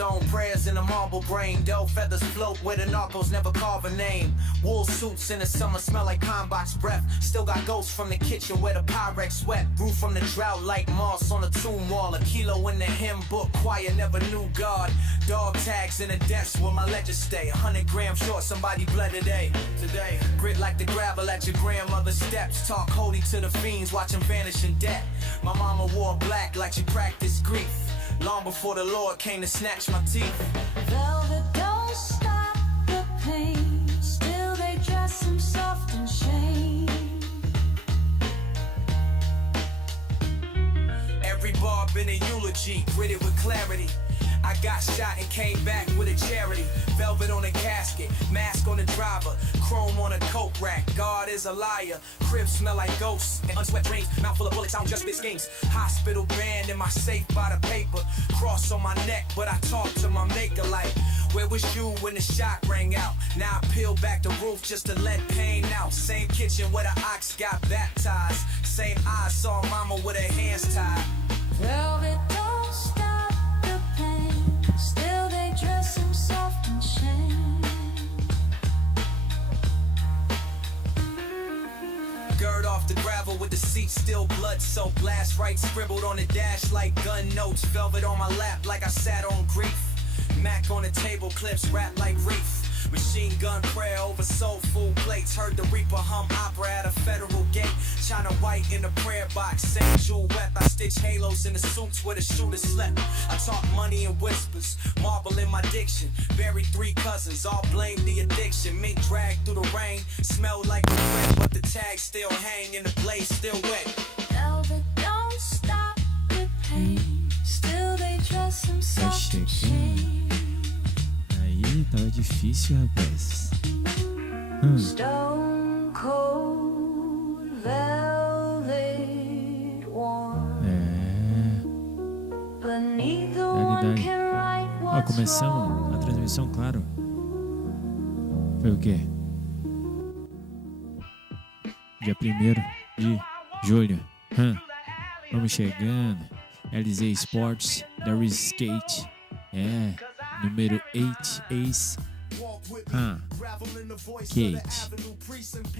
stone prayers in a marble brain. Dough feathers float where the narcos never carve a name. Wool suits in the summer smell like pine box breath. Still got ghosts from the kitchen where the Pyrex sweat. Brew from the drought like moss on a tomb wall. A kilo in the hymn book, choir never knew God. Dog tags in the depths where my ledger stay. 100 grams short, somebody bled today. Grit like the gravel at your grandmother's steps. Talk holy to the fiends, watch them vanish in debt. My mama wore black like she practiced grief. Long before the Lord came to snatch my teeth. Velvet don't stop the pain. Still they dress him soft in shame. Every bar been a eulogy, gritted with clarity. I got shot and came back with a charity. Velvet on a casket, mask on the driver, chrome on a coke rack. God is a liar. Cribs smell like ghosts and unswept dreams. Mouth full of bullets, I don't just spit schemes. Hospital band in my safe by the paper. Cross on my neck, but I talk to my maker like, where was you when the shot rang out? Now I peel back the roof just to let pain out. Same kitchen where the ox got baptized. Same eyes saw mama with her hands tied. Velvet don't stop the pain. Still they dress him soft in shame. Gird off the gravel with the seat still blood soaked. Blast right scribbled on the dash like gun notes. Velvet on my lap like I sat on grief. Mac on the table, clips wrapped like reef. Machine gun prayer over soul food plates. Heard the reaper hum opera at a federal gate. China white in the prayer box, same jewel wet. I stitch halos in the suits where the shooters slept. I talk money in whispers, marble in my diction. Buried 3 cousins, all blame the addiction. Mink dragged through the rain, smell like regret, but the tags still hang and the blade still wet. Velvet don't stop the pain. Still they dress him soft in shame. Aí tava difícil, rapaz. Stone cold velvet warm. But neither one can write Ó, what's começamos wrong. a transmissão, claro. Foi o quê? Dia 1º de julho. Vamos chegando. LZ Sports, There is Skate. Número 8, Ace. Skate.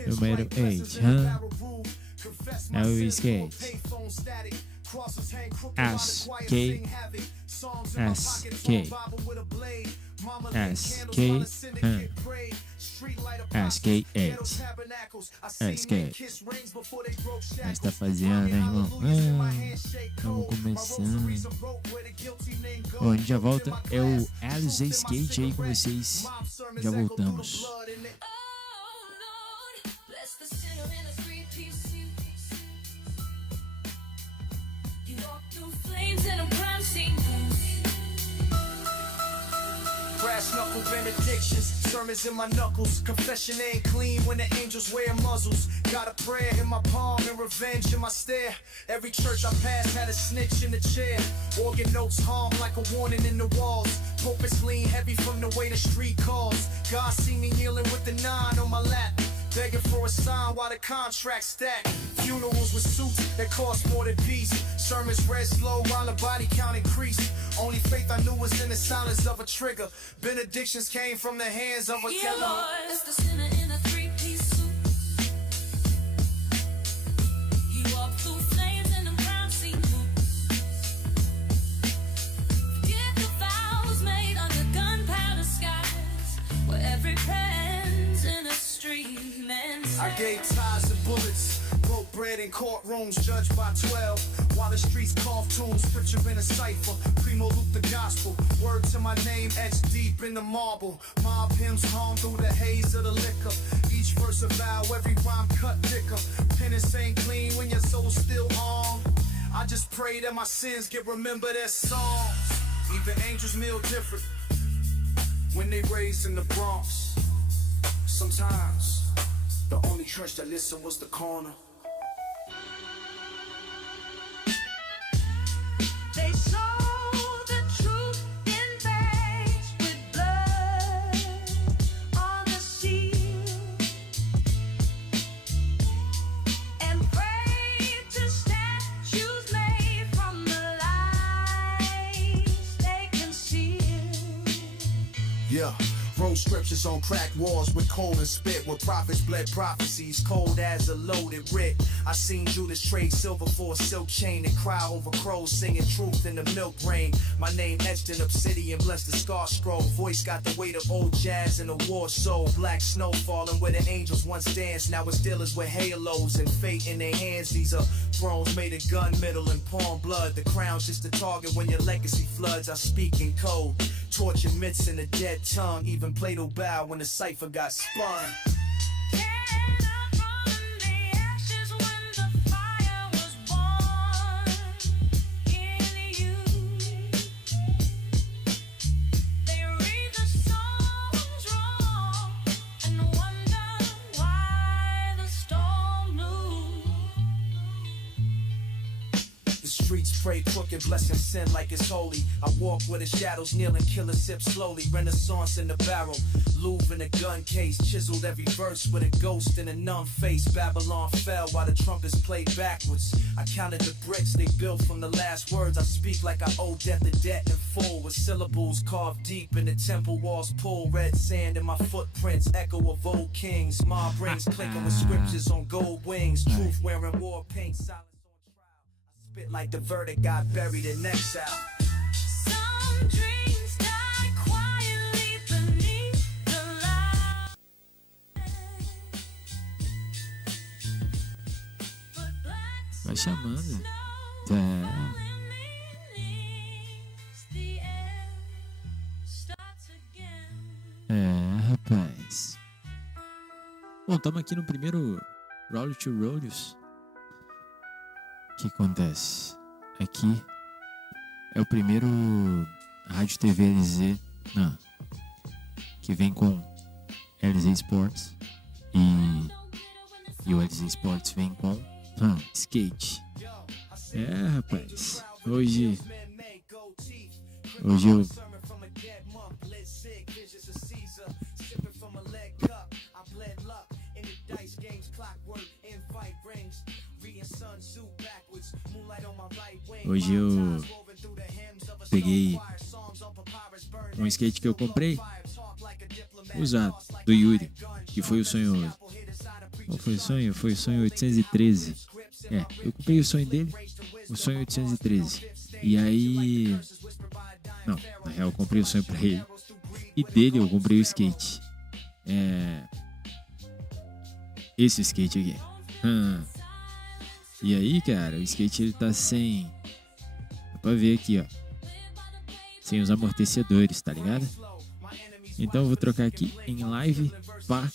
Número 8, There is Skate. S-K. S-K. S-K. SK8. SK. Mas tá fazendo, né, irmão? Estamos começando. Bom, a gente já volta. É o LZ Skate aí com vocês. Já voltamos. Brass knuckle benedictions, sermons in my knuckles. Confession ain't clean when the angels wear muzzles. Got a prayer in my palm and revenge in my stare. Every church I passed had a snitch in the chair. Organ notes harm like a warning in the walls. Pulpits lean heavy from the way the street calls. God see me kneeling with the 9 on my lap, begging for a sign while the contract stack. Funerals with suits that cost more than peace. Sermons read slow while the body count increased. Only faith I knew was in the silence of a trigger. Benedictions came from the hands of a killer. Yeah, Lord, it's the sinner in a 3-piece suit. He walked through flames in them brown sea boots. Forget the vows made under gunpowder skies, where every pen's in a stream and I gave ties and bullets, broke bread in courtrooms, judged by 12. While the streets cough tunes, scripture in a cipher. Primo loop the gospel, word to my name etched deep in the marble. Mob hymns hum through the haze of the liquor. Each verse a vow, every rhyme cut thicker. Penance ain't clean when your soul's still on. I just pray that my sins get remembered as songs. Even angels meal different when they raised in the Bronx. Sometimes the only church that listened was the corner. they sold the truth in bags with blood on the seal, and prayed to statues made from the lies they conceal. Yeah. Wrote scriptures on cracked walls with coal and spit. Where prophets bled prophecies, cold as a loaded writ. I seen Judas trade silver for a silk chain and cry over crows singing truth in the milk rain. My name etched in obsidian, blessed the scar scroll. Voice got the weight of old jazz and a war soul. Black snow falling where the angels once danced. Now it's dealers with halos and fate in their hands. These are thrones made of gun, metal, and palm blood. The crown's just a target when your legacy floods. I speak in code. Torture myths in a dead tongue. Even Plato bowed when the cipher got spun. Streets pray crooked, blessing sin like it's holy. I walk where the shadows kneel and killer sip slowly. Renaissance in the barrel, Louvre in a gun case. Chiseled every verse with a ghost and a numb face. Babylon fell while the trumpets played backwards. I counted the bricks they built from the last words. I speak like I owe death a debt in full. With syllables carved deep in the temple walls. Pull red sand in my footprints. Echo of old kings. Mob rings clinking with scriptures on gold wings. Truth wearing war paint. Silence. Spit like the verdict got buried in exile. Some dreams die quietly beneath the light. But black Vai chamando. snow É. the air starts again. É, rapaz. Bom, estamos aqui no primeiro Road to Roadios. O que acontece? Aqui é o primeiro rádio TV LZ, não, que vem com LZ Sports e o LZ Sports vem com skate. É, rapaz, hoje eu peguei um skate que eu comprei usado do Yuri, que foi o sonho. Qual foi o sonho? Foi o sonho 813. É, eu comprei o sonho dele, o sonho 813. E aí, não, na real eu comprei o sonho pra ele. E dele eu comprei o skate. Esse skate aqui. E aí, cara, o skate ele tá sem. Dá pra ver aqui, ó. Sem os amortecedores, tá ligado? Então eu vou trocar aqui em live. Pá.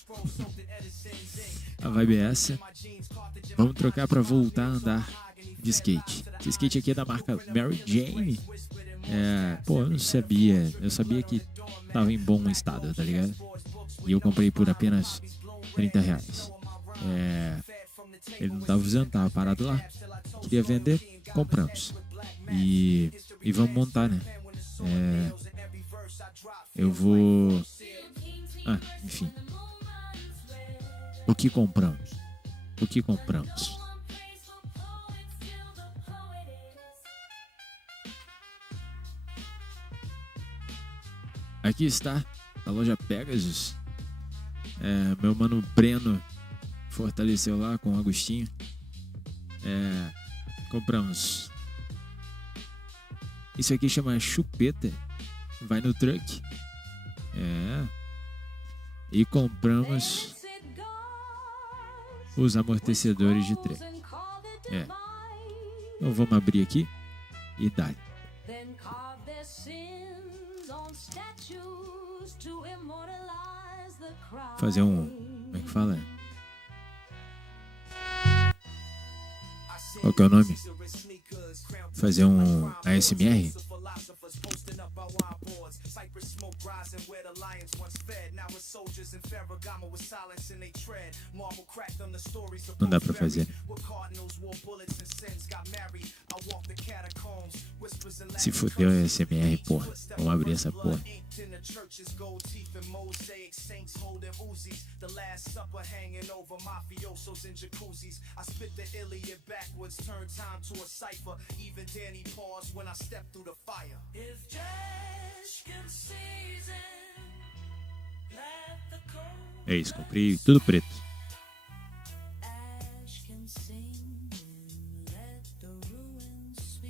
A vibe é essa. Vamos trocar pra voltar a andar de skate. Esse skate aqui é da marca Mary Jane. Pô, eu não sabia. Eu sabia que tava em bom estado, tá ligado? E eu comprei por apenas R$30. Ele não tava usando, tava parado lá. Queria vender, compramos. E vamos montar, né? Eu vou... enfim. O que compramos? Aqui está a loja Pegasus. Meu mano Breno fortaleceu lá com o Agostinho. Compramos. Isso aqui chama chupeta. Vai no truck. E compramos os amortecedores de trem. Então vamos abrir aqui e dar. Fazer um... Como é que fala? Qual que é o nome? Fazer um ASMR? Não dá pra fazer. Se fodeu a ASMR, porra. Vamos abrir essa porra. É isso, comprei tudo preto.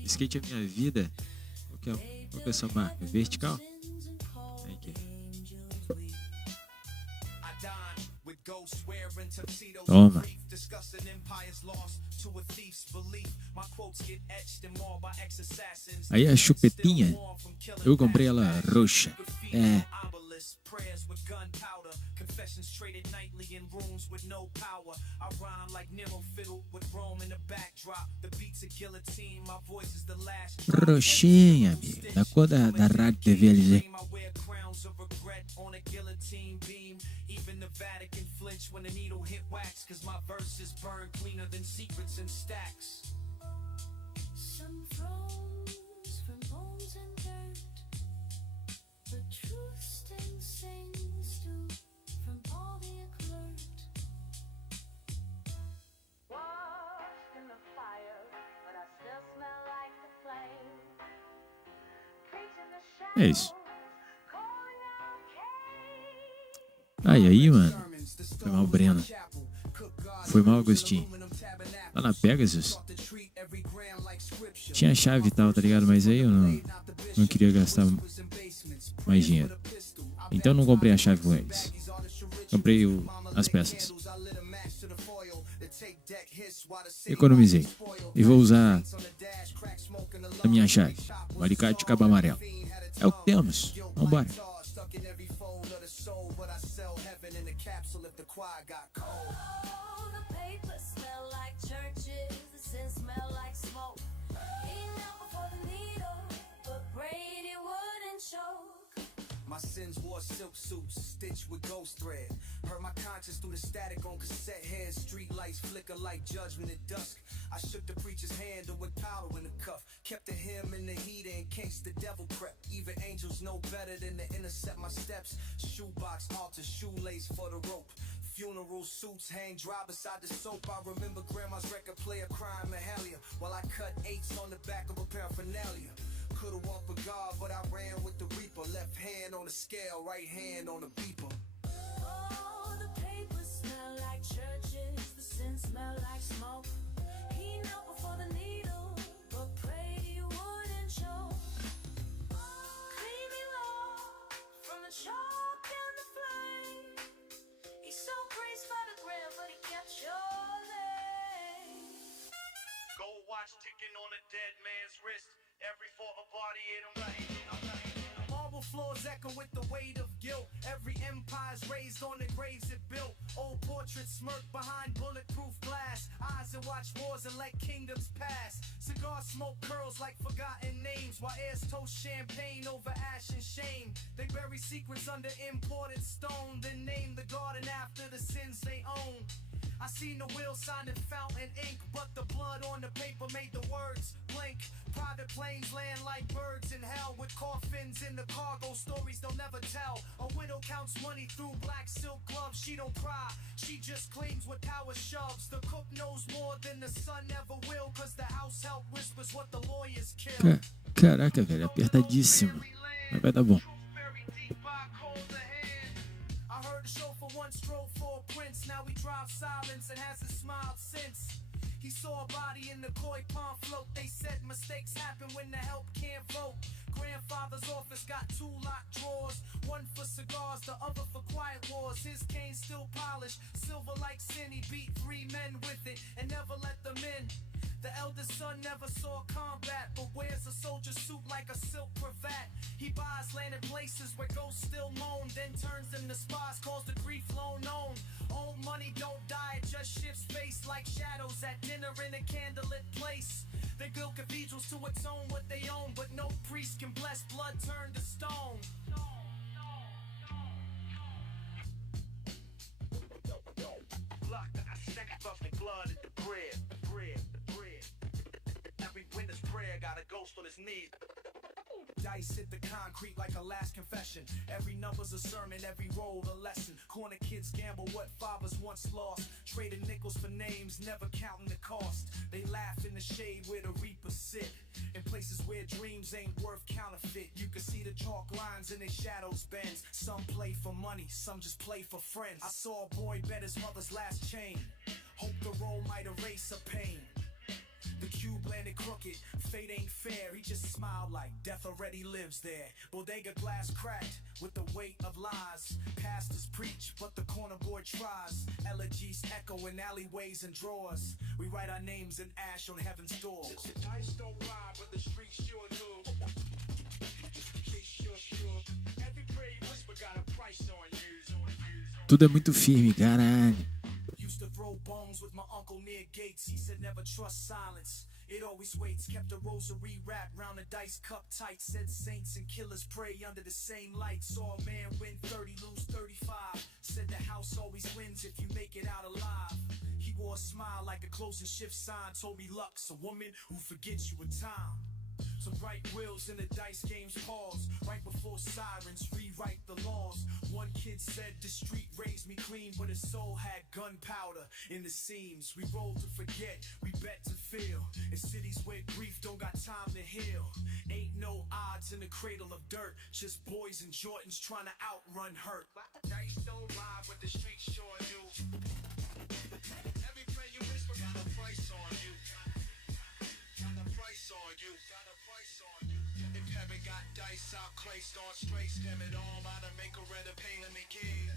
Skate é minha vida. Qual que é a sua marca? Vertical? Aqui. Toma. Aí a chupetinha, eu comprei ela roxa. É. Roxinha, amigo. Da cor da rádio TV LG. Even the Vatican flinch when the needle hit wax, cause my verses burn cleaner than secrets and stacks. Some froze from bones and dirt, the truth still sings to from all the alert. Washed in the fire, but I still smell like the flame. Preaching the shadows. É isso. E aí, mano. Foi mal, Breno. Foi mal, Agostinho. Lá na Pegasus tinha chave e tal, tá ligado? Mas aí eu não queria gastar mais dinheiro. Então não comprei a chave com eles. Comprei as peças. Economizei. E vou usar a minha chave. O alicate de cabo amarelo. É o que temos. Vambora. My sins wore silk suits stitched with ghost thread. Heard my conscience through the static on cassette heads. Street lights flicker like judgment at dusk. I shook the preacher's hand with powder in the cuff. Kept the hymn in the heat in case the devil crept. Even angels know better than to intercept my steps. Shoebox, altar, shoelace for the rope. Funeral suits hang dry beside the soap. I remember grandma's record player crying Mahalia while I cut eights on the back of a paraphernalia. Could've walked with God, but I ran with the reaper. Left hand on the scale, right hand on the beeper. Oh, the papers smell like churches, the sin smell like smoke. He knelt before the needle, but prayed he wouldn't choke. Clean me, Lord, from the chalk and the flame. He sold grace by the gram, but he kept your name. Gold watch ticking on a dead man's wrist. Every for a body, I'm right. Marble floors echo with the weight of guilt. Every empire's raised on the graves it built. Old portraits smirk behind bulletproof glass. Eyes that watch wars and let kingdoms pass. Cigar smoke curls like forgotten names, while heirs toast champagne over ash and shame. They bury secrets under imported stone, then name the garden after the sins they own. I seen the wheel signed in fountain ink, but the blood on the paper made the words blink. Private planes land like birds in hell, with coffins in the cargo, stories they'll never tell. A widow counts money through black silk gloves. She don't cry, she just claims what power shoves. The cook knows more than the son ever will, cause the house help whispers what the lawyers kill. Caraca, velho, apertadíssimo. Mas vai dar bom. Once drove for a prince, now he drives silence and hasn't smiled since. He saw a body in the koi pond float. They said mistakes happen when the help can't vote. Grandfather's office got 2 locked drawers, one for cigars, the other for quiet wars. His cane still polished, silver like sin. He beat 3 men with it and never let them in. The eldest son never saw combat, but wears a soldier suit like a silk cravat. He buys land in places where ghosts still moan, then turns them to spies, calls the grief loan known. Old money don't die, it just shifts face like shadows at dinner in a candlelit place. They build cathedrals to atone what they own, but no priest can bless blood turned to stone. Block the second of the blood at the bread. Every witness prayer got a ghost on his knees. Dice hit the concrete like a last confession. Every number's a sermon, every roll a lesson. Corner kids gamble what fathers once lost. Trading nickels for names, never counting the cost. They laugh in the shade where the reapers sit. In places where dreams ain't worth counterfeit. You can see the chalk lines in their shadows bends. Some play for money, some just play for friends. I saw a boy bet his mother's last chain. Hope the roll might erase her pain. The cube landed crooked, fate ain't fair. He just smiled like death already lives there. Bodega glass cracked with the weight of lies. Pastors preach, but the corner boy tries. Elegies echo in alleyways and drawers. We write our names in ash on heaven's door. The dice don't lie, but the streets sure do. Every prayer you whisper got a price on you. Tudo é muito firme, caralho. Used to throw bones with my uncle near gates. He said never trust silence. It always waits. Kept a rosary wrapped round the dice cup tight. Said saints and killers pray under the same light. Saw a man win 30, lose 35. Said the house always wins if you make it out alive. He wore a smile like a closing shift sign. Told me luck's a woman who forgets you in time. Some bright wheels in the dice games pause. Right before sirens rewrite the laws. One kid said the street raised me clean, but his soul had gunpowder in the seams. We rolled to forget, we bet to feel. In cities where grief don't got time to heal. Ain't no odds in the cradle of dirt. Just boys and Jordans trying to outrun hurt. Dice don't lie, but the streets sure do. Every prayer you whisper got a price on you. Got a price on you. Got a price on you. If heaven got dice, I'll placed on straight. Stem it all out and make a red of pain in the key.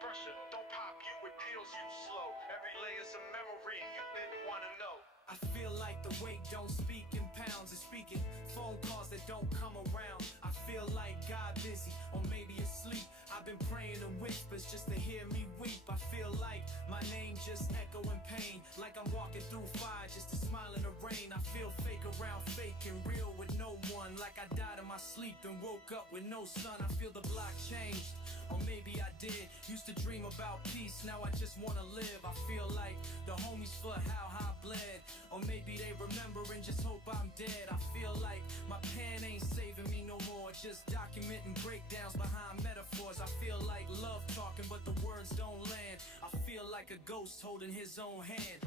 Pressure don't pop you, it kills you slow. Every layer's a memory you didn't want to know. I feel like the weight don't speak in pounds. It's speaking phone calls that don't come around. I feel like God busy or maybe asleep. I've been praying in whispers just to hear me weep. I feel like my name just echo in pain. Like I'm walking through fire just to smile in the rain. I feel fake around fake and real with no one. Like I died in my sleep and woke up with no sun. I feel the block changed. Or maybe I did. Used to dream about peace, now I just wanna live. I feel like the homies for how I bled. Or maybe they remember and just hope I'm dead. I feel like my pen ain't saving me no more. Just documenting breakdowns behind metaphors. I feel like love talking but the words don't land. I feel like a ghost holding his own hand.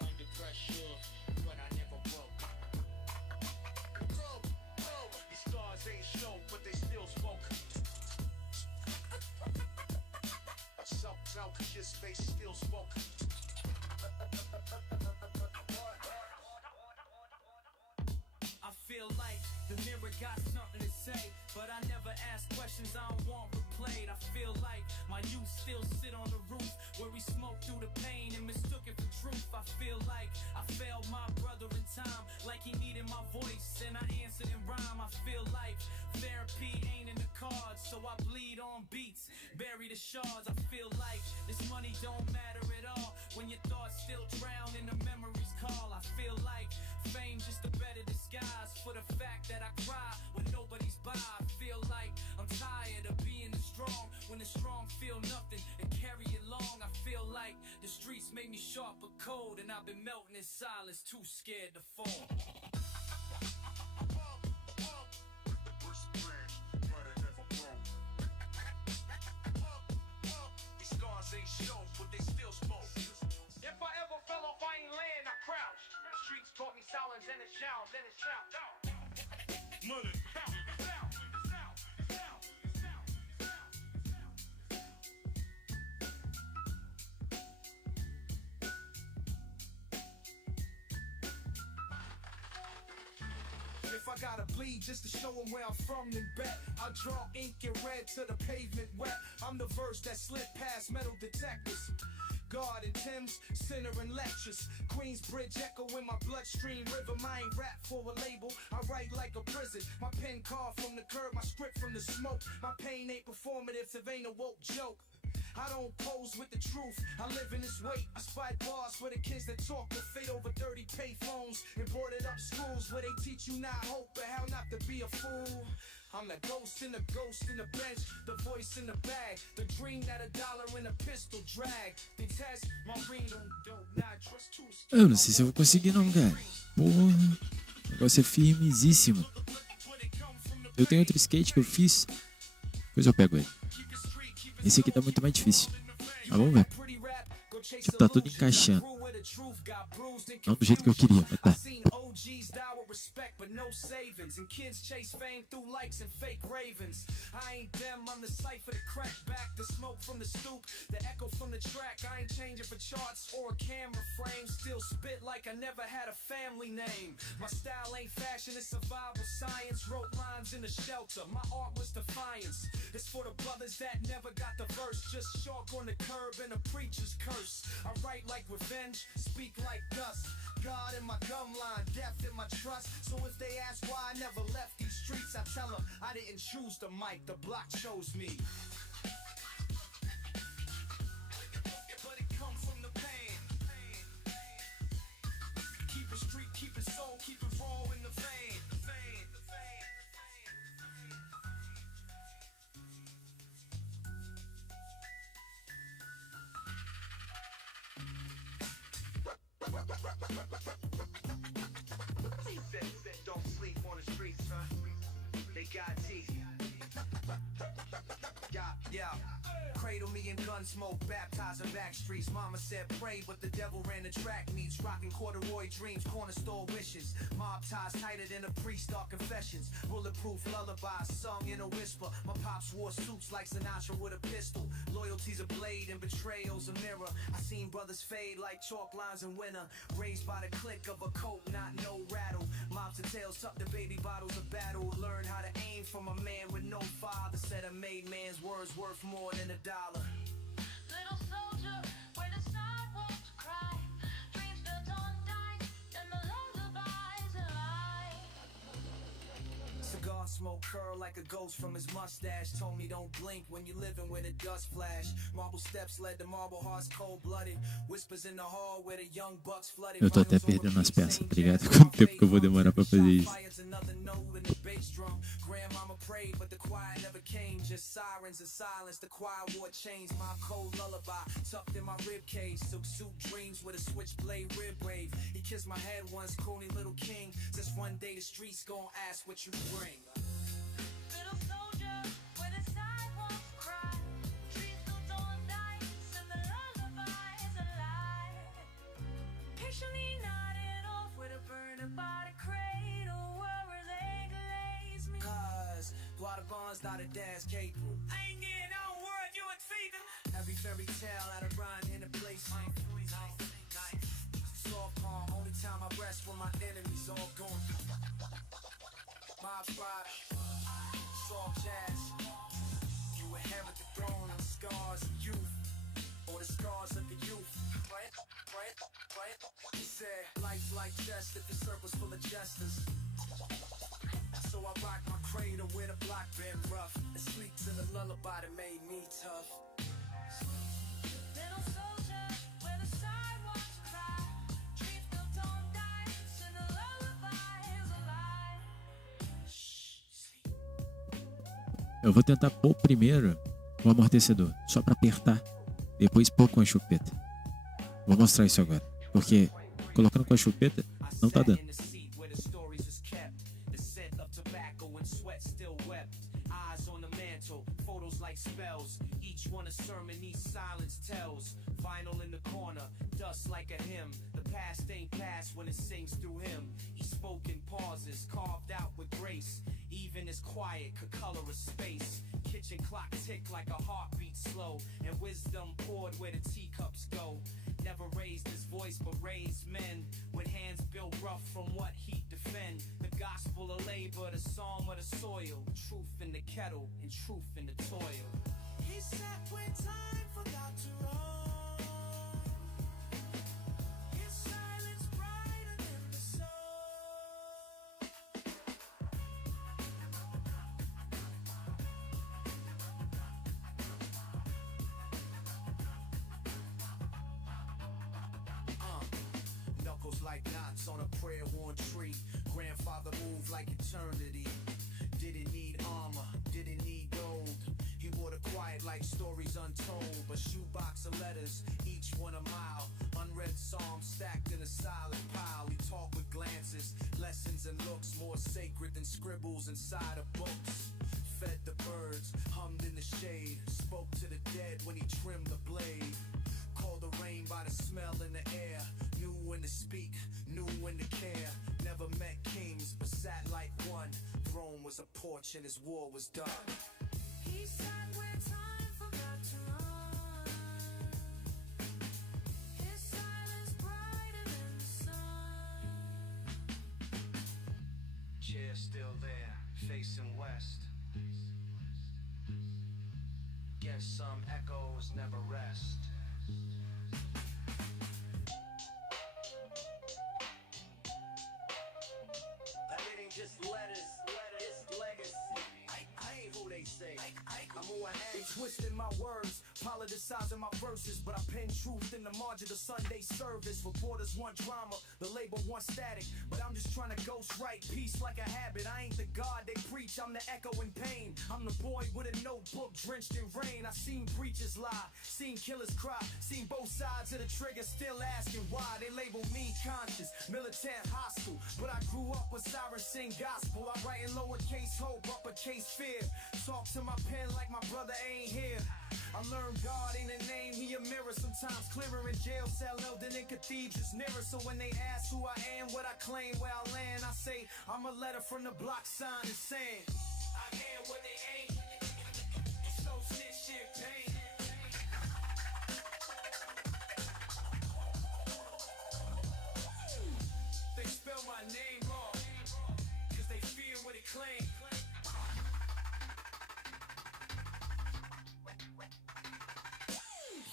Under pressure, but I never broke. These stars ain't show, but they still spoke. Self-doubt, cause your space still spoke. I feel like the mirror got something to say, but I never ask questions I don't want replayed. I feel like my youth still sit on the roof where we smoked through the pain and mistook it for truth. I feel like I failed my brother in time, like he needed my voice and I answered in rhyme. I feel like therapy ain't in the cards, so I bleed on beats, bury the shards. I feel like this money don't matter at all when your thoughts still drown in the memories call. I feel like fame just a better disguise for the fact that I cry when nobody's by. I feel like I'm tired of being the strong when the strong feel nothing and carry it long. I feel like the streets make me sharp but cold and I've been melting in silence, too scared to fall. These scars ain't show, but they still smoke. If I ever fell off, I ain't land, I crouch. Streets taught me silence and a shout, then a shout. Mother. If I gotta bleed just to show them where I'm from, then bet I draw ink and red to the pavement wet. I'm the verse that slid past metal detectors. God and Tim's, center and lectures. Queensbridge echo in my bloodstream rhythm. I ain't rap for a label, I write like a prison. My pen carved from the curb, my script from the smoke. My pain ain't performative, it ain't a woke joke. I don't pose with the truth, I live in this weight. I spy bars for the kids that talk the fate over dirty payphones and boarded up schools where they teach you not hope but how not to be a fool. I'm the ghost in the bench, the voice in the bag, the dream that $1 in a pistol drag. The test, my ring don't not trust too. Eu não sei se eu vou conseguir não, cara. Porra, o negócio é firmezíssimo. Eu tenho outro skate que eu fiz, depois eu pego ele. Esse aqui tá muito mais difícil. Mas vamos ver. Tipo, tá tudo encaixando. Não do jeito que eu queria, mas tá. Respect, but no savings, and kids chase fame through likes and fake ravens. I ain't them, I'm the cipher, the crack back, the smoke from the stoop, the echo from the track. I ain't changing for charts or a camera frame. Still spit like I never had a family name. My style ain't fashion, it's survival science. Wrote lines in the shelter, my art was defiance. It's for the brothers that never got the verse. Just chalk on the curb and a preacher's curse. I write like revenge, speak like dust. God in my gum line, death in my trust. So if they ask why I never left these streets, I tell them I didn't choose the mic, the block chose me. But it come from the pain. Keep it street, keep it soul, keep it raw in the vein. Don't sleep on the streets, huh? They got teeth. Yeah. Cradle me in gun smoke, baptized in back streets. Mama said pray, but the devil ran the track meets. Rocking corduroy dreams, corner store wishes. Mob ties tighter than a priest, dark confessions. Bulletproof lullabies sung in a whisper. My pops wore suits like Sinatra with a pistol. Loyalty's a blade and betrayal's a mirror. I seen brothers fade like chalk lines in winter. Raised by the click of a coat, not no rattle. Mops and tails tuck the baby bottles of battle. Learn how to aim from a man with no father. Said a made man's words worth more than $1. Little soldier, where the sidewalks cry, dreams built on dice, and the lullabies a lie. Cigar smoke curl like a ghost from his mustache. Told me don't blink when you living with a dust flash. Marble steps led to marble hearts cold-blooded. Whispers in the hall where the young bucks flooded. Eu tô até perdendo as peças, tá ligado? Quanto tempo que eu vou demorar pra fazer isso? Grandmama prayed, but the choir never came. Just sirens and silence. The choir wore chains. My cold lullaby tucked in my rib cage. Silk suit dreams with a switchblade rib wave. He kissed my head once, Coney little king. Just one day the streets gon' ask what you bring. Little soldier, where the sidewalks cry, dreams built on dice, and the lullabies a lie. Patiently nodded off with a burner by the cradle, where they glaze me. Cause Guadabon's not a dad's cable. I ain't getting out word, you ain't feeding. Every fairy tale out of rhyme in a place. Soft palm, only time I rest when my enemies all gone. Mob pride, soft jazz. You inherit the throne and scars of youth, or the scars of the youth. He said, life's like chess if the circle's full of jesters. So I rock my cradle with a block been rough, and sleep to the lullaby that made me tough. Little soldier, where the sidewalks cry, dreams built on dice, and the lullabies a lie. Eu vou tentar pôr primeiro o amortecedor, só pra apertar, depois pôr com a chupeta. Vou mostrar isso agora, porque colocando com a chupeta não tá dando. Spells, each one a sermon, each silence tells. Vinyl in the corner, dust like a hymn. The past ain't past when it sings through him. Each spoken pauses, carved out with grace. Even as quiet could color a space. Kitchen clock tick like a heartbeat slow. And wisdom poured where the teacups go. Never raised his voice but raised men. With hands built rough from what he'd defend. The gospel of labor, the psalm of the soil. Truth in the kettle and truth in the toil. He sat when time forgot to run. His silence brighter than the sun. prayer worn tree. Grandfather moved like eternity. Didn't need armor, didn't need gold. He wore the quiet like stories untold. A shoebox of letters, each one a mile. Unread psalms stacked in a silent pile. He talked with glances, lessons and looks more sacred than scribbles inside of books. Fed the birds, hummed in the shade. Spoke to the dead when he trimmed the blade. Called the rain by the smell in the air. Knew when to speak, knew when to care. Never met kings, but sat like one. Throne was a porch and his war was done. He sat where time forgot to run. His silence brighter than the sun. Chair still there, facing west. Guess some echoes never rest. That it ain't just letters, it's legacy. I ain't who they say. I'm who I am. They twisted my words, politicizing my verses, but I pen truth in the margin of Sunday service. Reporters want drama, the label wants static, but I'm just trying to ghost write peace like a habit. I ain't the God they preach, I'm the echo in pain. I'm the boy with a notebook drenched in rain. I seen preachers lie, seen killers cry, seen both sides of the trigger, still asking why. They label me conscious, militant, hostile, but I grew up with sirens sing gospel. I write in lowercase hope, uppercase fear. Talk to my pen like my brother ain't here. I learned God ain't a name, he a mirror. Sometimes clearer in jail cell than in cathedrals nearer. So when they ask who I am, what I claim, where I land, I say I'm a letter from the block sign and saying I am what they ain't. So snitch champagne. They spell my name wrong, cause they fear what it claims.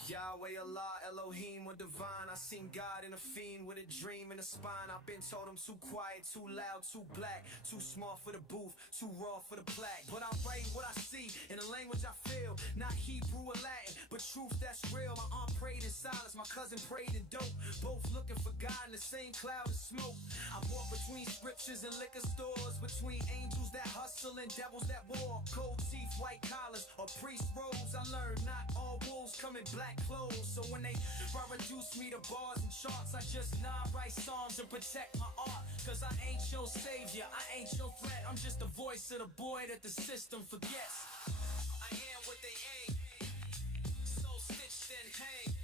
Yahweh, Allah, Elohim, or divine. I seen God in a fiend with a dream in the spine. I've been told I'm too quiet, too loud, too black, too smart for the booth, too raw for the plaque. But I write what I see in a language I feel, not Hebrew or Latin, but truth that's real. My aunt prayed in silence, my cousin prayed in dope. Both looking for God in the same cloud of smoke. I walk between scriptures and liquor stores, between angels that hustle and devils that war. Cold teeth, white collars, or priest robes. I learned not all wolves come in black clothes. So when they try to reduce me to bars and charts, I just nod, write songs and protect my art. Cause I ain't your savior, I ain't your threat. I'm just the voice of the boy that the system forgets. I am what they ain't, so stitched and hang.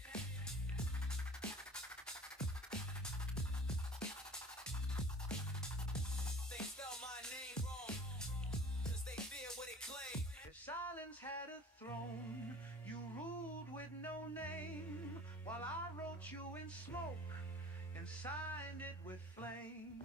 They spell my name wrong, cause they fear what it claims. If silence had a throne, you ruled with no name, while I wrote you in smoke and signed it with flame.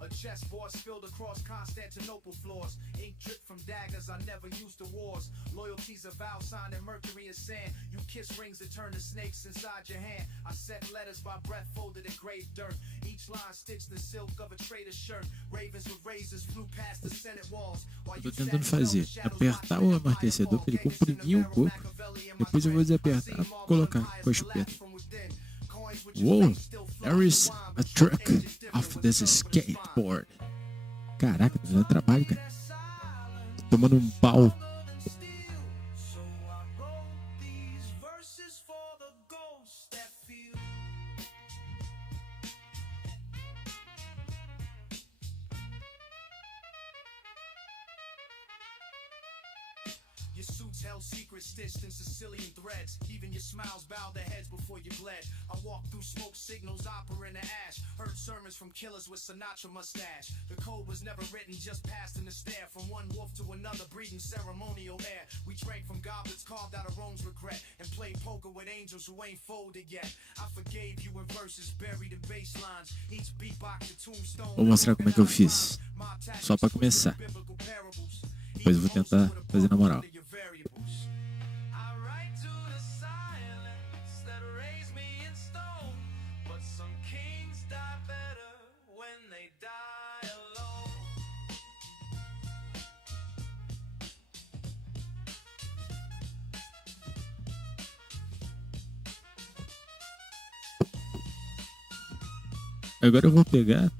A chessboard spilled across Constantinople floors. Ink dripped from daggers I never used to wars. Loyalty's a vow signed in mercury and sand. You kiss rings that turn to snakes inside your hand. I sent letters by breath folded in grave dirt. Each line stitched the silk of a trader's shirt. Ravens with razors flew past the Senate walls. Eu tô tentando fazer apertar o amortecedor para ele comprimir um pouco. Depois eu vou desapertar, colocar com a chupeta. Whoa, there is a truck off this skateboard. Caraca, tá dando trabalho, cara. Tô tomando um pau. Your suits held secrets stitched in Sicilian threads. Even your smiles bowed their heads before you bled. I walked through smoke signals, opera in the ash. Heard sermons from killers with Sinatra mustache. The code was never written, just passed in the stare. From one wolf to another, breathing ceremonial air. We drank from goblets carved out of Rome's regret, and played poker with angels who ain't folded yet. I forgave you in verses buried in bass lines. Each beatbox a tombstone. Vou mostrar como é que eu fiz. Só para começar. Depois eu vou tentar fazer na moral. Agora eu vou pegar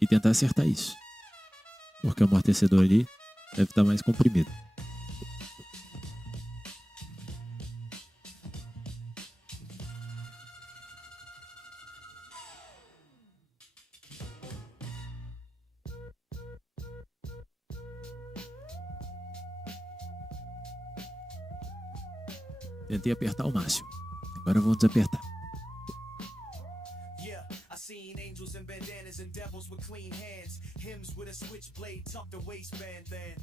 e tentar acertar isso. Porque o amortecedor ali deve estar mais comprimido. Tentei apertar ao máximo. Agora vamos desapertar. Yeah, I seen angels and bandanas and devils with clean hands. Hymns with a switchblade tucked the waistband then.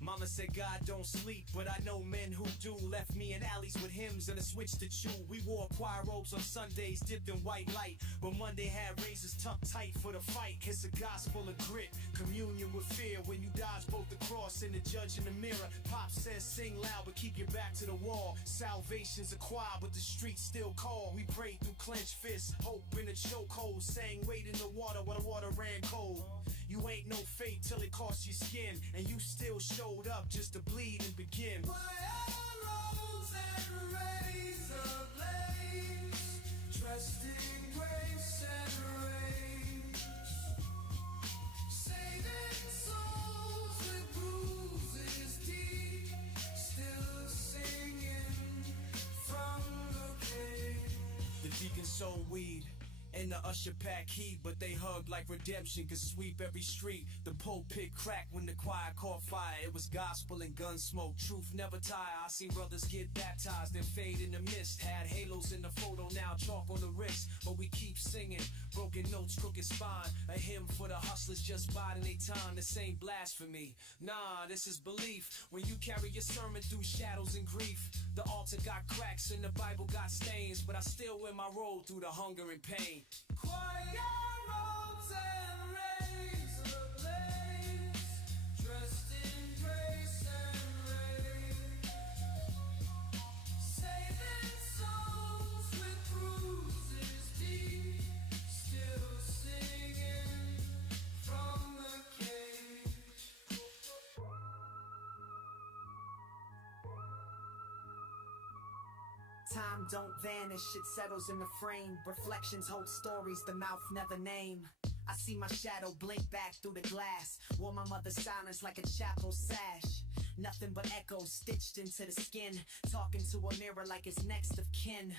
Mama said God don't sleep, but I know men who do. Left me in alleys with hymns and a switch to chew. We wore choir robes on Sundays dipped in white light, but Monday had razors tucked tight for the fight. It's a gospel of grit, communion with fear. When you dodge both the cross and the judge in the mirror. Pop says sing loud but keep your back to the wall. Salvation's a choir but the streets still call. We prayed through clenched fists, hope in a chokehold. Sang wait in the water while the water ran cold. You ain't no fate till it costs your skin, and you still showed up just to bleed and begin. My arrows and razor blades, dressed in grace and rage, saving souls with bruises deep, still singing from the cave. The deacon sold weed and the usher pack heat, but they hugged like redemption could sweep every street. The pulpit cracked when the choir caught fire. It was gospel and gun smoke, truth never tire. I seen brothers get baptized and fade in the mist. Had halos in the photo, now chalk on the wrist. But we keep singing, broken notes, crooked spine. A hymn for the hustlers just biding their time. This ain't blasphemy, nah, this is belief. When you carry your sermon through shadows and grief. The altar got cracks and the Bible got stains, but I still wear my robe through the hunger and pain. Choir robes and razor blades, dressed in grace and rage, saving souls with bruises deep, still singing from the cage. Time don't vanish, it settles in the frame. Reflections hold stories the mouth never name. I see my shadow blink back through the glass. Wore my mother's silence like a chapel sash. Nothing but echoes stitched into the skin. Talking to a mirror like it's next of kin.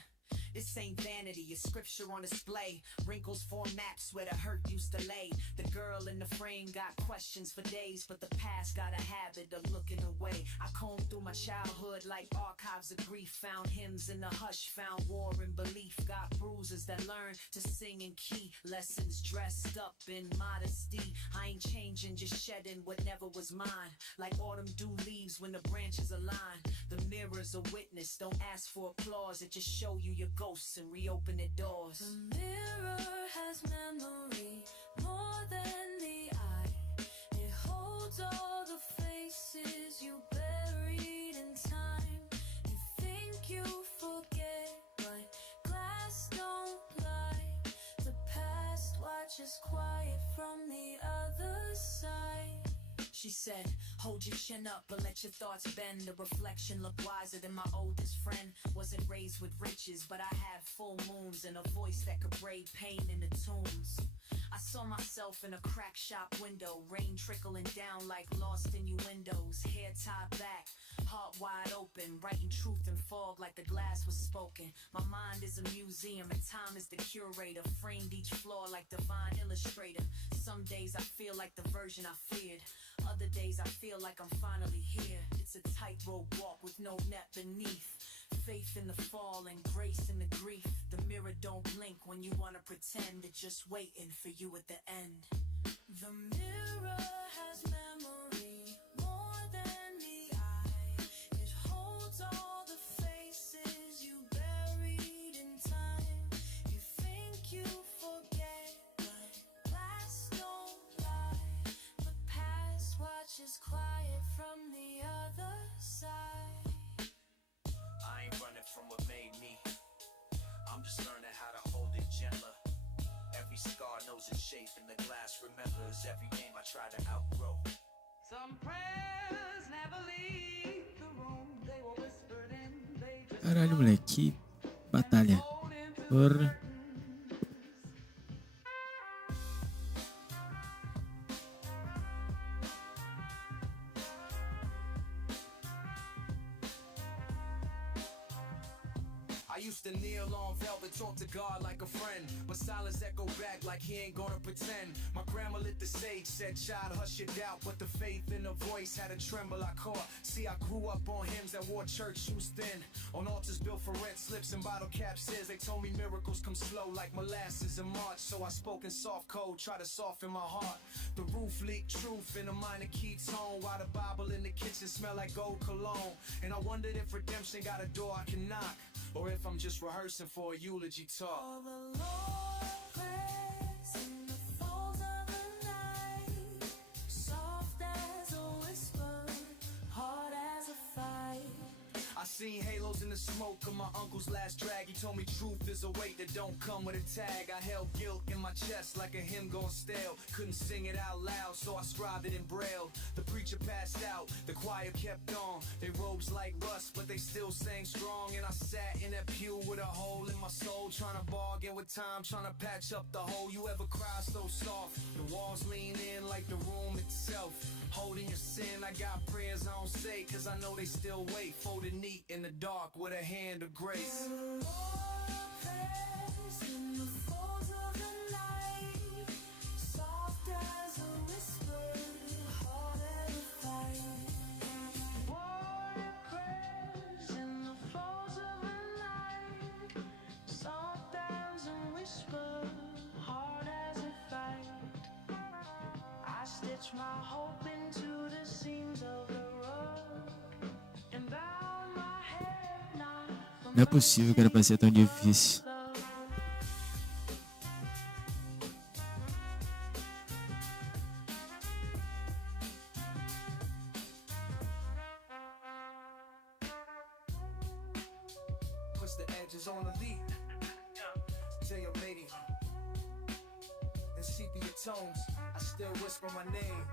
This ain't vanity, it's scripture on display. Wrinkles form maps where the hurt used to lay. The girl in the frame got questions for days, but the past got a habit of looking away. I combed through my childhood like archives of grief. Found hymns in the hush, found war and belief. Got bruises that learn to sing in key. Lessons dressed up in modesty. I ain't changing, just shedding what never was mine. Like autumn dew leaves when the branches align. The mirror's a witness, don't ask for applause. It just show you your ghosts and reopen the doors. The mirror has memory more than the eye. It holds all the faces you buried in time. You think you forget, but glass don't lie. The past watches quiet from the other side. She said, hold your chin up but let your thoughts bend. The reflection looked wiser than my oldest friend. Wasn't raised with riches, but I had full moons and a voice that could braid pain into tunes. I saw myself in a crack shop window, rain trickling down like lost innuendos. Hair tied back, heart wide open, writing truth in fog like the glass was spoken. My mind is a museum and time is the curator, framed each floor like divine illustrator. Some days I feel like the version I feared. Other days I feel like I'm finally here. It's a tightrope walk with no net beneath. Faith in the fall and grace in the grief. The mirror don't blink when you wanna pretend. It's just waiting for you at the end. The mirror has memory more than the eye. It holds all the faces you buried in time. You think you forget, but glass don't lie. The past watches quiet from the other side. I ain't running from what made me. I'm just learning how to hold it gentler. Every scar knows its shape and the glass remembers every name I try to outgrow. Some prayers never leave the room. They were whispered in, they just Caralho, moleque, que batalha. rolled into Porra. I used to kneel on velvet, talk to God like a friend, but silence echo back like he ain't gonna pretend. My grandma lit the sage, said, child, hush your doubt, but the faith in her voice had a tremble I caught. See, I grew up on hymns that wore church shoes thin, on altars built for red slips and bottle cap says. They told me miracles come slow like molasses in March, so I spoke in soft code, try to soften my heart. The roof leaked truth in a minor key tone, while the Bible in the kitchen smelled like gold cologne. And I wondered if redemption got a door I can knock, or if I'm just rehearsing for a eulogy talk. For the Lord prays in the falls of the night, soft as a whisper, hard as a fight. I seen halos in the smoke of my uncle's last drag. He told me truth is a weight that don't come with a tag. I held guilt in my chest like a hymn gone stale. Couldn't sing it out loud, so I scribed it in braille. The preacher passed out, the choir kept on. They robes like rust, but they still sang strong. And I sat in that pew with a hole in my soul, trying to bargain with time, trying to patch up the hole. You ever cry so soft, the walls lean in like the room itself? Holding your sin, I got prayers I don't say, cause I know they still wait, folded neat in the dark with a hand of grace. The Lord prays in the falls of the night, soft as a whisper, hard as a fight. Water cries in the falls of the night, soft as a whisper, hard as a fight. I stitch my hope into the seams of the rug and bound my head not from Não é possível que era pra ser tão difícil. Push the edges on the lead. Tell your lady. In sepia tones, I still whisper my name.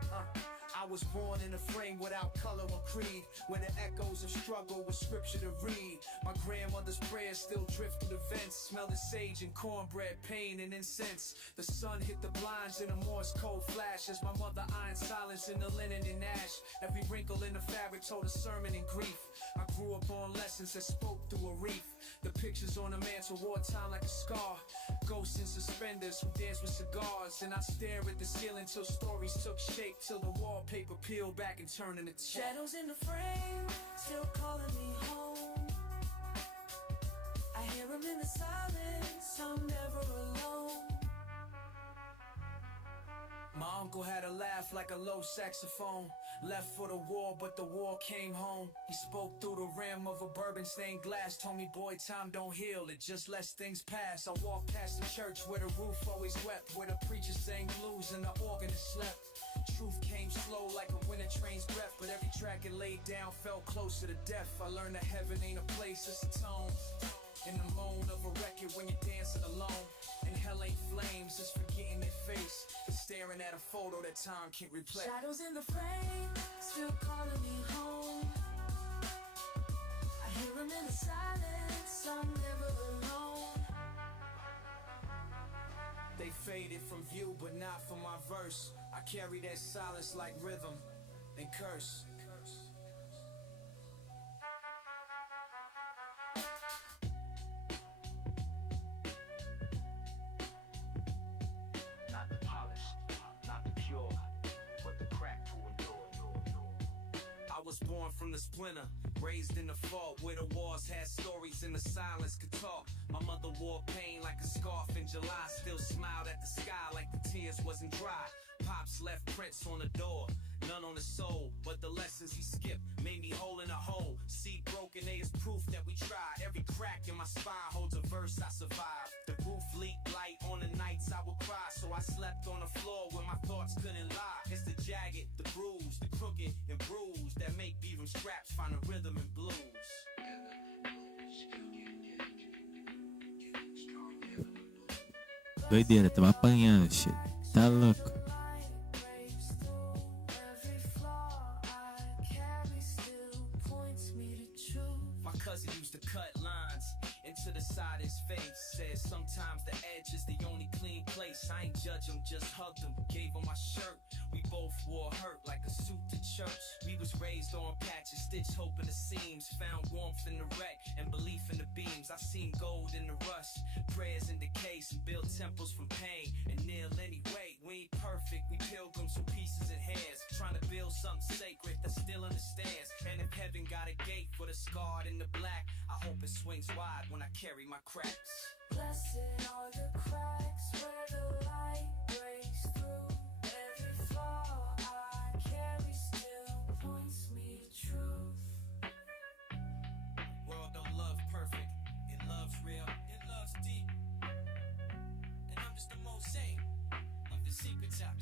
I was born in a frame without color or creed, where the echoes of struggle with scripture to read. My grandmother's prayers still drift through the vents, smell the sage and cornbread, pain and incense. The sun hit the blinds in a Morse code flash as my mother ironed silence in the linen and ash. Every wrinkle in the fabric told a sermon in grief. I grew up on lessons that spoke through a reef. The pictures on the mantle wore time like a scar. Ghosts in suspenders who dance with cigars. And I stare at the ceiling till stories took shape, till the wallpaper peeled back and turned into tape. shadows in the frame, still calling me home. I hear them in the silence, I'm never alone. My uncle had a laugh like a low saxophone. Left for the war, but the war came home. He spoke through the rim of a bourbon-stained glass. Told me, boy, time don't heal, it just lets things pass. I walked past the church where the roof always wept, where the preacher sang blues and the organist slept. Truth came slow like a winter train's breath, but every track it laid down felt closer to death. I learned that heaven ain't a place, it's a tone. In the moan of a record when you're dancing alone. And hell ain't flames, it's forgetting their face. It's staring at a photo that time can't replace. Shadows in the frame, still calling me home. I hear them in the silence, I'm never alone. They faded from view, but not from my verse. I carry that silence like rhythm and curse. Not the polished, not the pure, but the cracked who endure. I was born from the splinter, raised in the fault where the walls had stories and the silence could talk. My mother wore pain like a scarf in July, still smiled at the sky like the tears wasn't dry. Pops left prints on the door, none on the soul, but the lessons he skipped made me whole in a hole. Seed broken, they is proof that we tried. Every crack in my spine holds a verse I survived. The roof leaked light on the nights I would cry, so I slept on the floor where my thoughts couldn't lie. It's the jagged, the bruised, the crooked and bruised that make even scraps find a rhythm and blues. Doideira, tamo apanhando, filho. Tá louco. Breaks through every flaw I carry, still points me to truth. My cousin used to cut lines into the side of his face, said judge him, just hugged him, gave him my shirt. We both wore hurt like a suit to church. We was raised on patches, stitched hope in the seams. Found warmth in the wreck and belief in the beams. I seen gold in the rust, prayers in the case, and built temples from pain. And kneel anyway, we ain't perfect, we pilgrims with pieces in hands. Trying to build something sacred that still understands. And if heaven got a gate for the scarred and the black, I hope it swings wide when I carry my cracks. Blessed are the cracks where the light breaks through. Every flaw I carry still points me to truth. World don't love perfect, it loves real, it loves deep. And I'm just the most sane of the secret top.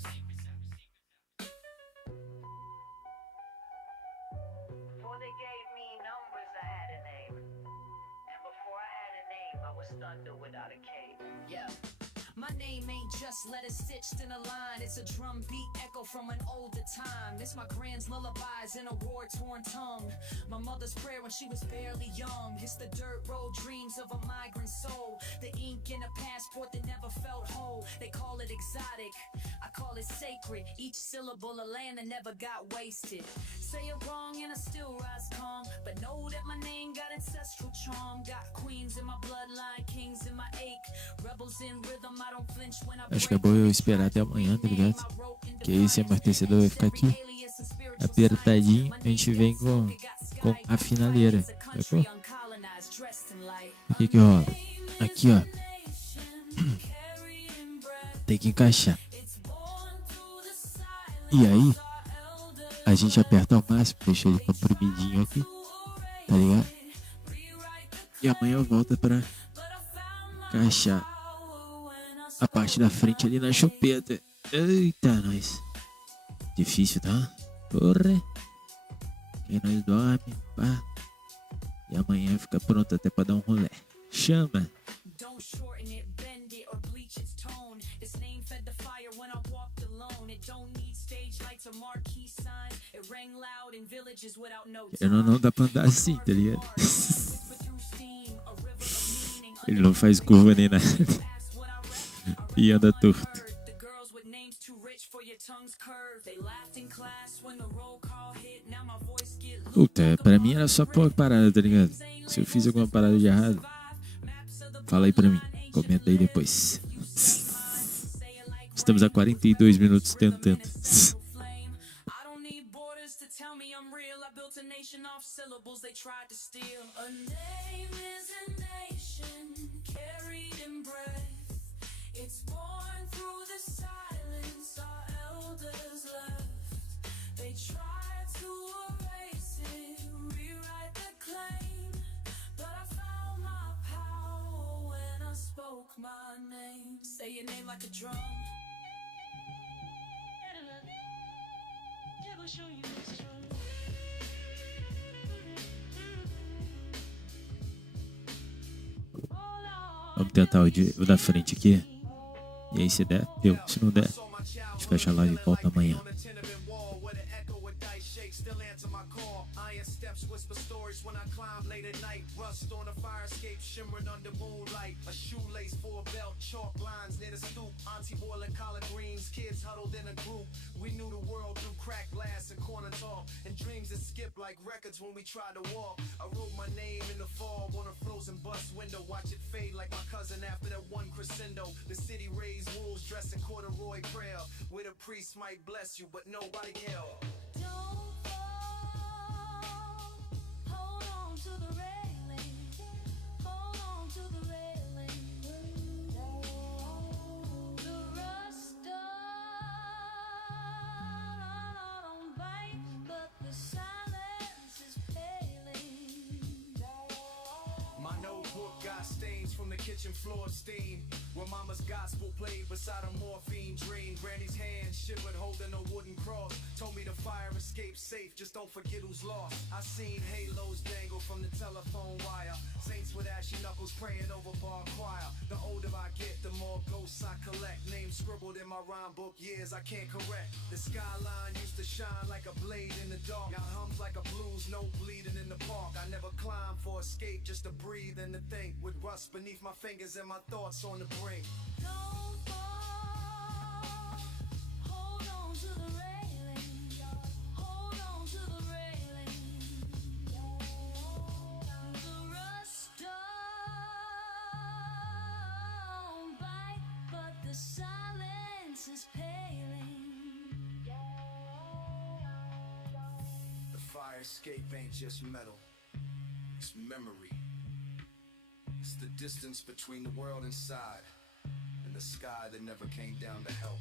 Before they gave me numbers, I had a name. And before I had a name, I was thunder without a cape. Yeah. My name ain't just letters stitched in a line. It's a drum beat echo from an older time. This my grand's lullabies in a war-torn tongue. My mother's prayer when she was barely young. It's the dirt road dreams of a migrant soul. The ink in a passport that never felt whole. They call it exotic, I call it sacred. Each syllable a land that never got wasted. Say it wrong and I still rise calm, but know that my name got ancestral charm. Got queens in my bloodline, kings in my ache. Rebels in rhythm, I don't flinch when I Acho que é bom eu esperar até amanhã, tá ligado? Que aí esse amortecedor vai ficar aqui apertadinho. A gente vem com a finaleira, sacou? O que que rola? Aqui, ó. Tem que encaixar. E aí, a gente aperta ao máximo, deixa ele comprimidinho aqui, tá ligado? E amanhã eu volto pra encaixar a parte da frente ali na chupeta. Eita, nós. Difícil, tá? Porra. Quem nós dorme, pá. E amanhã fica pronto até pra dar um rolê. Chama. Don't shorten it, bend it, or bleach its tone. Its name fed the fire when I walked alone. It don't need stage lights or marquee sign. It rang loud in villages without no time. Não dá pra andar assim, tá ligado? Ele não faz curva nem nada. E anda torto. Puta, pra mim era só pôr parada, tá ligado? Se eu fiz alguma parada de errado, fala aí pra mim, comenta aí depois. Estamos a 42 minutos tentando. It's born through the silence our elders left. They tried to erase it, rewrite the claim, but I found my power when I spoke my name. Say your name like a drum. Vamos tentar o da frente aqui. E aí se der, deu. Se não der, a gente fecha a live e volta amanhã. Shimmering under moonlight, a shoelace for a belt, chalk lines near the stoop, auntie boiling collard greens, kids huddled in a group. We knew the world through cracked glass and corner talk, and dreams that skip like records when we tried to walk. I wrote my name in the fog on a frozen bus window, watch it fade like my cousin after that one crescendo. The city raised wolves dressed in corduroy prayer, where the priest might bless you, but nobody held. Don't fall, hold on to the railing, hold on to the railing. The rust don't bite, but the silence is paling. My notebook got stains from the kitchen floor steam, where mama's gospel played beside a morphine dream. Granny's hand shivered holding a wooden cross, told me the fire escape safe, just don't forget who's lost. I seen halos dangle from the telephone wire, saints with ashy knuckles praying over bar choir. The older I get, the more ghosts I collect, names scribbled in my rhyme book, years I can't correct. The skyline used to shine like a blade in the dark, now hums like a blues note bleeding in the park. I never climbed for escape, just to breathe and to think, with rust beneath my fingers and my thoughts on the brink. Don't fall, escape ain't just metal, it's memory. It's the distance between the world inside and the sky that never came down to help.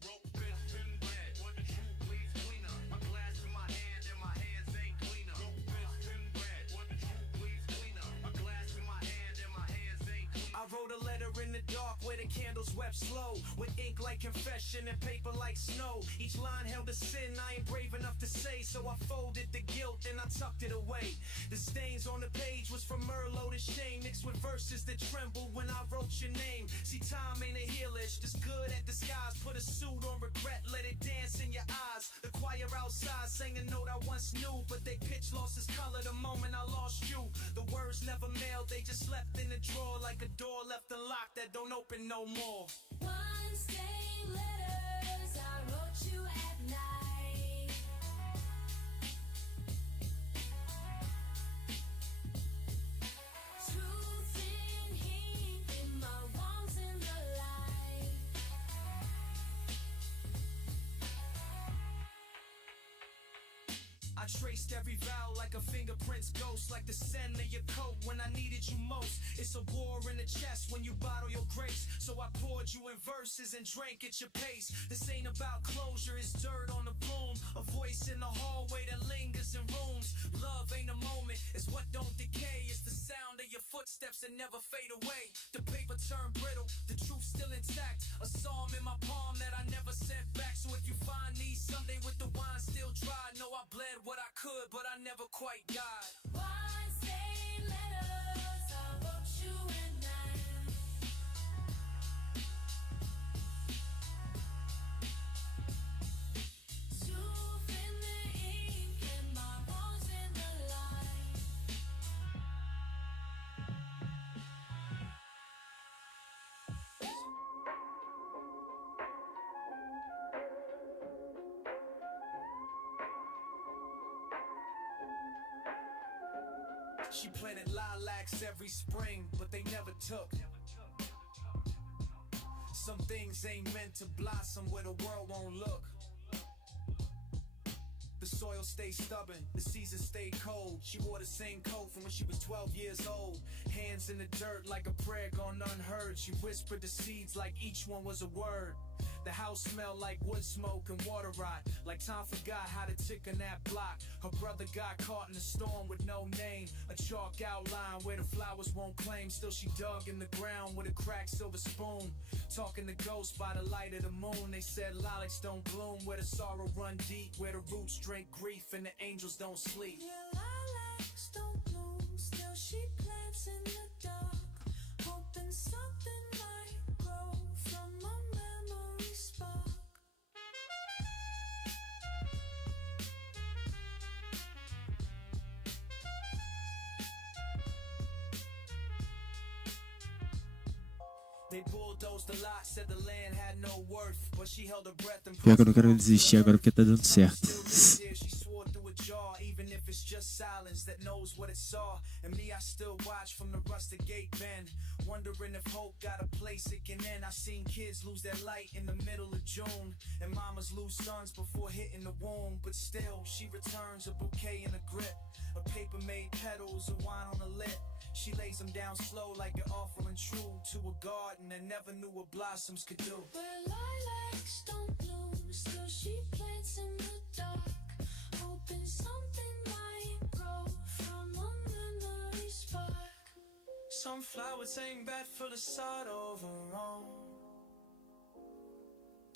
Rope fist in red, when the truth bleeds cleaner. A glass in my hand and my hands ain't cleaner. Rope fist in red, when the truth bleeds cleaner. A glass in my hand and my hands ain't cleaner. I wrote a letter in the dark where the candles wept slow, with ink like confession and paper like snow. Each line held a sin I ain't brave enough to say, so I folded the guilt and I tucked it away. The stains on the page was from Merlot to shame, mixed with verses that trembled when I wrote your name. See, time ain't a healish, just good at disguise. Put a suit on regret, let it dance in your eyes. The choir outside sang a note I once knew, but they pitch lost its color the moment I lost you. The words never mailed, they just left in the drawer like a door left unlocked that don't open no more. One stained letters I wrote you at night. Truth in ink in my wrongs in the light. I traced every vowel like a fingerprint's ghost, like the scent of your coat when I needed you most. It's a war in the chest when you bottle your grace, so I poured you in verses and drank at your pace. This ain't about closure, it's dirt on the broom, a voice in the hallway that lingers in rooms. Love ain't a moment, it's what don't decay. It's the sound of your footsteps that never fade away. The paper turned brittle, the truth still intact. A psalm in my palm that I never sent back. So if you find me someday with the wine still dry, know I bled what I could, but I never quite died. One stained letters I wrote you at night. Truth in the ink and my wrongs in the light. She planted lilacs every spring, but they never took. Some things ain't meant to blossom where the world won't look. The soil stays stubborn, the seasons stay cold. She wore the same coat from when she was 12 years old. Hands in the dirt like a prayer gone unheard. She whispered the seeds like each one was a word. The house smelled like wood smoke and water rot, like time forgot how to tick on that block. Her brother got caught in a storm with no name, a chalk outline where the flowers won't claim. Still she dug in the ground with a cracked silver spoon, talking to ghosts by the light of the moon. They said lilacs don't bloom where the sorrow run deep, where the roots drink grief and the angels don't sleep. Yeah, lilacs don't bloom, still she plants in the dark, hoping something might grow from a memory spark. They bulldozed the lot, said the land had no worth, but she held her breath and Pior que eu não quero desistir agora porque tá dando certo. She swore through a jar, even if it's just silence that knows what it saw. And me, I still watch from the rusted gate bend, wondering if hope got a place it can end. I seen kids lose their light in the middle of June, and mamas lose sons before hitting the womb. But still, she returns a bouquet in a grip, a paper made petals, a wine on the lip. She lays them down slow like an offering true to a garden that never knew what blossoms could do. Where lilacs don't bloom, still she plants in the dark, hoping something might grow from a memory spark. Some flowers ain't bad for the sod overall.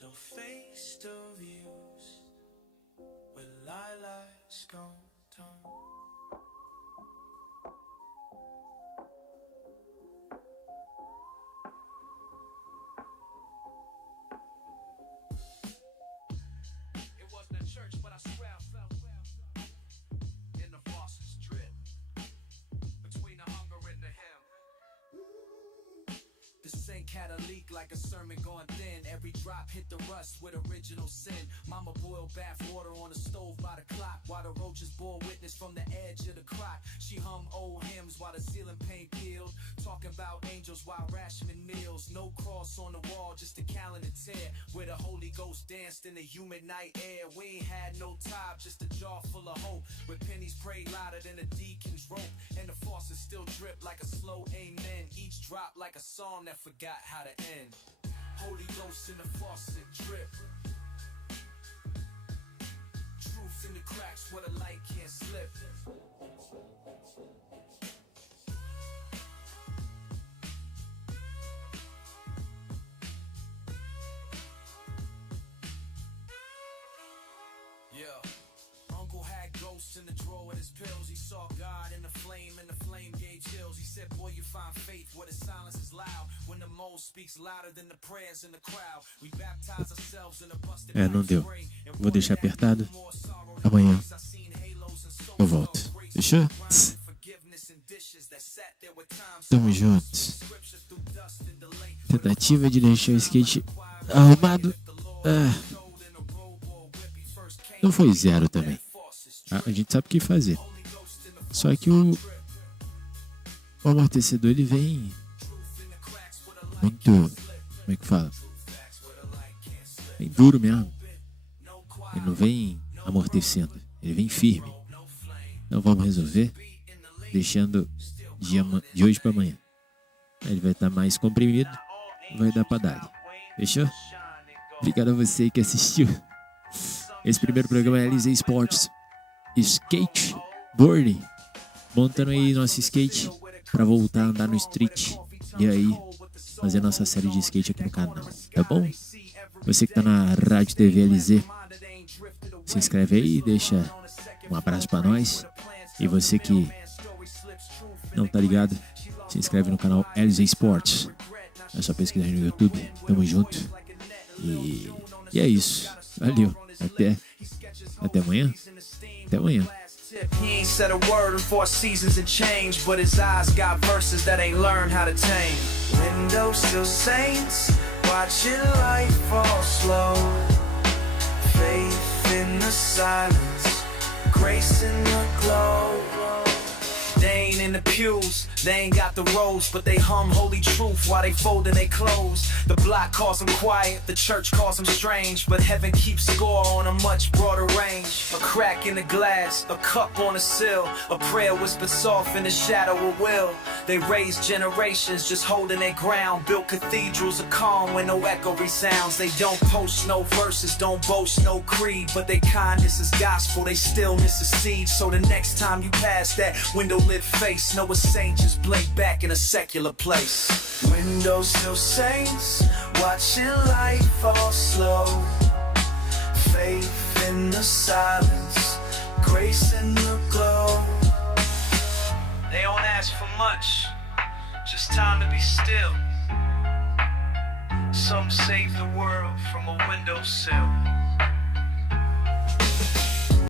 They'll face the views where lilacs go down. Church, but I swear I felt in the faucet's drip between the hunger and the hymn. The sink had a leak like a sermon gone thin. Every drop hit the rust with original sin. Mama boiled bath water on the stove by the clock, while the roaches bore witness from the edge of the crotch. She hummed old hymns while the ceiling paint peeled, talking about angels while rationing meals. No cross on the wall, just a calendar tear where the holy Holy Ghost danced in the humid night air. We ain't had no time, just a jar full of hope. Where pennies prayed louder than a deacon's rope. And the faucet still dripped like a slow amen. Each drop like a song that forgot how to end. Holy Ghost in the faucet drip. Truth in the cracks where the light can't slip. Yeah, Uncle had ghosts in the drawer with his pills. He saw God in the flame, and the flame gave chills. He said, boy, you find faith where the silence is loud. When the mole speaks louder than the prayers in the crowd. We baptize ourselves in a busted Não deu. Vou deixar apertado. Amanhã eu volto. Fechou? Tamo juntos. Tentativa de deixar o skate arrumado. Não foi zero também. A gente sabe o que fazer. Só que o amortecedor ele vem muito. Como é que fala? Vem duro mesmo. Ele não vem amortecendo. Ele vem firme. Então vamos resolver deixando de hoje para amanhã. Ele vai estar mais comprimido. Vai dar pra dar. Fechou? Obrigado a você que assistiu. Esse primeiro programa é LZ Sports Skateboarding. Montando aí nosso skate pra voltar a andar no street. E aí, fazer nossa série de skate aqui no canal. Tá bom? Você que tá na Rádio TV LZ, se inscreve aí, deixa um abraço pra nós. E você que não tá ligado, se inscreve no canal LZ Sports. É só pesquisar no YouTube. Tamo junto. E é isso. Valeu. Até amanhã. Até amanhã. He ain't said a word in 4 seasons and change, but his eyes got verses that ain't learned how to tame. Windowsill saints, watching life fall slow. Faith in the silence, grace in the glow. They ain't in the pews, they ain't got the robes, but they hum holy truth while they folding their clothes. The block calls them quiet, the church calls them strange, but heaven keeps score on a much broader range. A crack in the glass, a cup on a sill, a prayer whispered soft in the shadow of will. They raised generations just holding their ground, built cathedrals of calm when no echo resounds. They don't post no verses, don't boast no creed, but their kindness is gospel, they stillness is seed. So the next time you pass that window-lit face, know a saint just blink back in a secular place. Windowsill saints, watching life fall slow. Faith in the silence, grace in the glow. They don't ask for much, just time to be still. Some save the world from a windowsill.